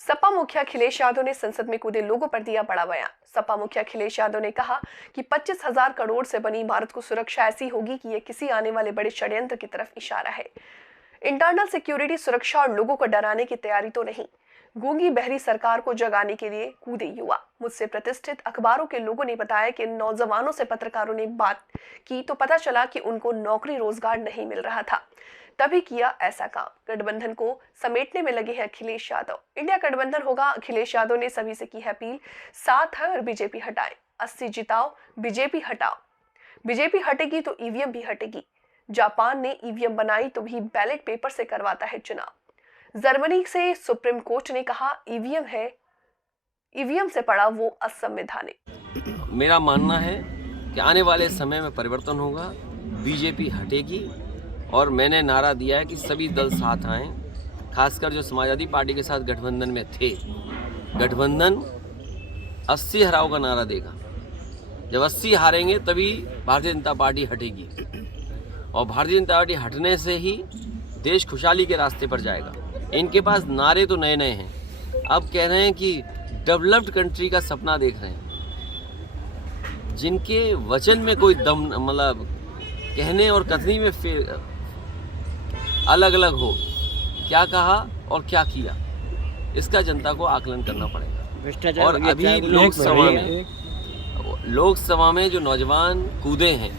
सपा मुखिया अखिलेश यादव ने संसद में कूदे लोगों पर दिया बड़ा बयान। सपा मुखिया अखिलेश यादव ने कहा कि 25,000 करोड़ से बनी इमारत को सुरक्षा ऐसी होगी कि यह किसी आने वाले बड़े षड्यंत्र की तरफ इशारा है। इंटरनल सिक्योरिटी सुरक्षा और लोगों को डराने की तैयारी तो नहीं। गूंगी बहरी सरकार को जगाने के लिए कूदे युवा। मुझसे प्रतिष्ठित अखबारों के लोगों ने बताया कि नौजवानों से पत्रकारों ने बात की तो पता चला कि उनको नौकरी रोजगार नहीं मिल रहा था, तभी किया ऐसा काम। गठबंधन को समेटने में लगे हैं अखिलेश यादव। इंडिया गठबंधन होगा। अखिलेश यादव ने सभी से की है अपील, साथ है और बीजेपी हटाए। 80 जिताओ, बीजेपी हटाओ। बीजेपी हटेगी तो ईवीएम भी हटेगी। जापान ने ईवीएम बनाई तो भी बैलेट पेपर से करवाता है चुनाव। जर्मनी से सुप्रीम कोर्ट ने कहा ईवीएम है, ईवीएम से पड़ा वो असंवैधानिक। मेरा मानना है कि आने वाले समय में परिवर्तन होगा, बीजेपी हटेगी और मैंने नारा दिया है कि सभी दल साथ आएं, खासकर जो समाजवादी पार्टी के साथ गठबंधन में थे। गठबंधन 80 हराओ का नारा देगा। जब 80 हारेंगे तभी भारतीय जनता पार्टी हटेगी और भारतीय जनता पार्टी हटने से ही देश खुशहाली के रास्ते पर जाएगा। इनके पास नारे तो नए नए हैं। अब कह रहे हैं कि डेवलप्ड कंट्री का सपना देख रहे हैं, जिनके वचन में कोई दम मतलब कहने और कथनी में अलग अलग हो। क्या कहा और क्या किया, इसका जनता को आकलन करना पड़ेगा। और अभी लोकसभा में जो नौजवान कूदे हैं,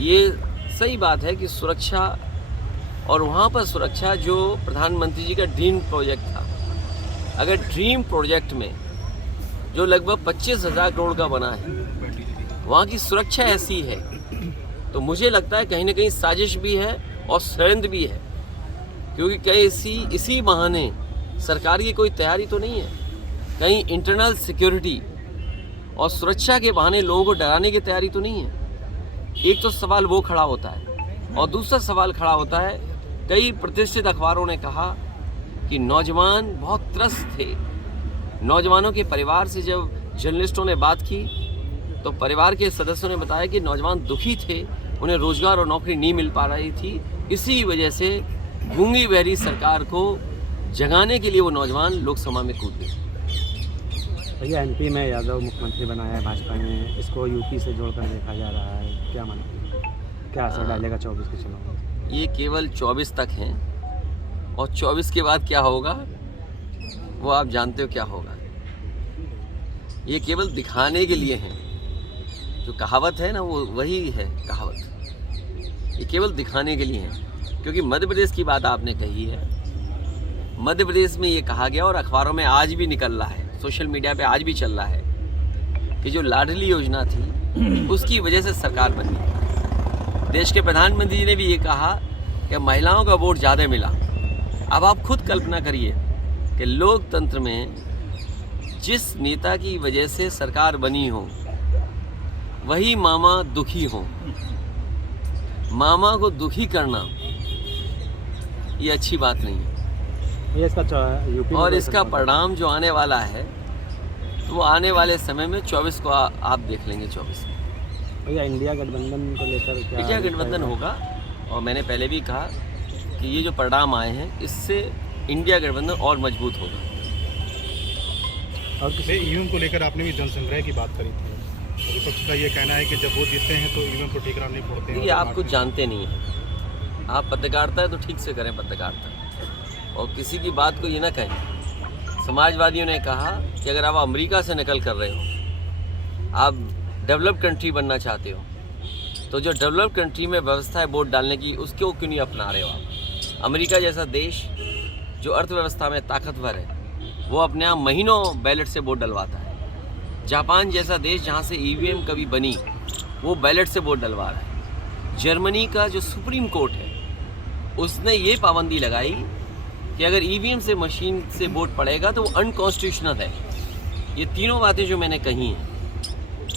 ये सही बात है कि सुरक्षा, और वहाँ पर सुरक्षा जो प्रधानमंत्री जी का ड्रीम प्रोजेक्ट था, अगर ड्रीम प्रोजेक्ट में जो लगभग 25,000 करोड़ का बना है, वहाँ की सुरक्षा ऐसी है तो मुझे लगता है कहीं ना कहीं साजिश भी है और षड्यंत्र भी है, क्योंकि कहीं इसी बहाने सरकार की कोई तैयारी तो नहीं है। कहीं इंटरनल सिक्योरिटी और सुरक्षा के बहाने लोगों को डराने की तैयारी तो नहीं है। एक तो सवाल वो खड़ा होता है और दूसरा सवाल खड़ा होता है, कई प्रतिष्ठित अखबारों ने कहा कि नौजवान बहुत त्रस्त थे। नौजवानों के परिवार से जब जर्नलिस्टों ने बात की तो परिवार के सदस्यों ने बताया कि नौजवान दुखी थे, उन्हें रोजगार और नौकरी नहीं मिल पा रही थी। इसी वजह से गूंगी बहरी सरकार को जगाने के लिए वो नौजवान लोकसभा में कूद गए। भैया, एमपी में यादव मुख्यमंत्री बनाया है भाजपा ने, इसको यूपी से जोड़कर देखा जा रहा है, क्या मानते हैं, क्या असर डालेगा 24 के चुनाव में? ये केवल 24 तक हैं और 24 के बाद क्या होगा वो आप जानते हो क्या होगा। ये केवल दिखाने के लिए हैं। जो कहावत है ना, वो वही है कहावत। ये केवल दिखाने के लिए हैं, क्योंकि मध्य प्रदेश की बात आपने कही है। मध्य प्रदेश में ये कहा गया और अखबारों में आज भी निकल रहा है, सोशल मीडिया पे आज भी चल रहा है कि जो लाडली योजना थी उसकी वजह से सरकार बनी। देश के प्रधानमंत्री जी ने भी ये कहा कि महिलाओं का वोट ज़्यादा मिला। अब आप खुद कल्पना करिए कि लोकतंत्र में जिस नेता की वजह से सरकार बनी हो, वही मामा दुखी हो। मामा को दुखी करना ये अच्छी बात नहीं है। ये इसका और इसका परिणाम जो आने वाला है तो वो आने वाले समय में 24 को आप देख लेंगे। 24 भैया, इंडिया गठबंधन को लेकर क्या? इंडिया गठबंधन होगा और मैंने पहले भी कहा कि ये जो परिणाम आए हैं इससे इंडिया गठबंधन और मजबूत होगा। और ईवीएम को लेकर आपने भी जनसंग्रह की बात करी थी। विपक्ष का ये कहना है कि जब वो जीतते हैं तो ईवीएम को ठीकरा नहीं फोड़ते हैं। ये आप कुछ जानते नहीं हैं। आप पत्रकारिता है तो ठीक से करें पत्रकारिता, और किसी की बात को ये ना कहें। समाजवादियों ने कहा कि अगर आप अमेरिका से नकल कर रहे हो, आप डेवलप्ड कंट्री बनना चाहते हो, तो जो डेवलप्ड कंट्री में व्यवस्था है वोट डालने की, उसको क्यों नहीं अपना रहे हो आप? अमेरिका जैसा देश जो अर्थव्यवस्था में ताकतवर है, वो अपने आप महीनों बैलेट से वोट डलवाता है। जापान जैसा देश जहाँ से ईवीएम कभी बनी, वो बैलेट से वोट डलवा रहा है। जर्मनी का जो सुप्रीम कोर्ट है, उसने ये पाबंदी लगाई कि अगर ईवीएम से मशीन से वोट पड़ेगा तो वो अनकॉन्स्टिट्यूशनल है। ये तीनों बातें जो मैंने कही हैं,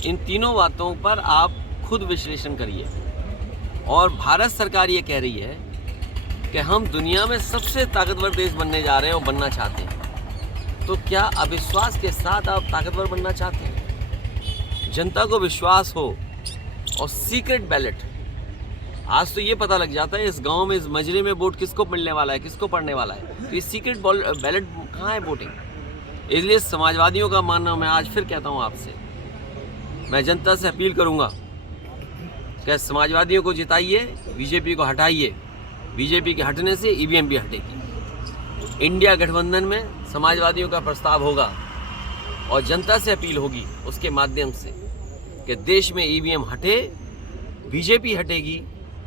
इन तीनों बातों पर आप खुद विश्लेषण करिए। और भारत सरकार ये कह रही है कि हम दुनिया में सबसे ताकतवर देश बनने जा रहे हैं और बनना चाहते हैं। तो क्या अविश्वास के साथ आप ताकतवर बनना चाहते हैं? जनता को विश्वास हो और सीक्रेट बैलेट आज तो ये पता लग जाता है इस गांव में, इस मजरे में वोट किसको मिलने वाला है, किसको पड़ने वाला है। तो ये सीक्रेट बैलेट कहाँ है वोटिंग। इसलिए समाजवादियों का मानना, मैं आज फिर कहता हूँ आपसे, मैं जनता से अपील करूँगा कि समाजवादियों को जिताइए, बीजेपी को हटाइए। बीजेपी के हटने से ईवीएम भी हटेगी। इंडिया गठबंधन में समाजवादियों का प्रस्ताव होगा और जनता से अपील होगी उसके माध्यम से कि देश में ईवीएम हटे, बीजेपी हटेगी